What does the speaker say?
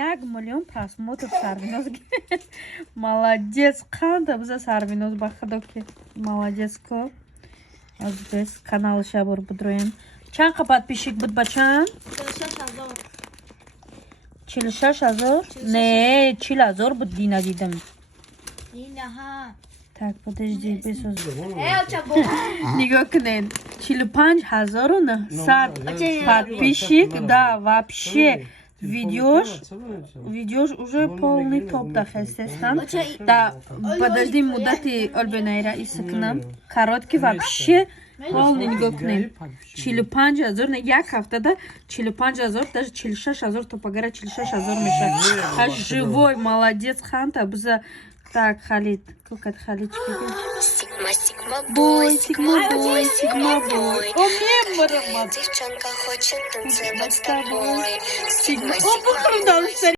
1 миллион просмотров Сарвиноз. Молодец. Қанда біза Сарвиноз бақыдоки. Молодец ко. Азбес канал шабур будроем. Чанд қа подписчик буд бачан? 46,000. Не, 40,000 буд Дина дидам. Так, подожди, бесоз. Нигоh кунед. 45,900 подписчик. Да, вообще. Видеош уже полный топ дахестестан. Да, подожди, мудати Альбинайра исыкнам. Короткий вообще полный нигокнем. 45,000, не як хафтада 45,000, даже 46,000, то погора 46,000 меша. А живой, молодец, Ханта, бза. Так, Халид, как это Халидчик? Сигма бой, сигма бой, сигма бой. О, мемором. Девчонка хочет танцевать с тобой. Сигма. О, похрудал.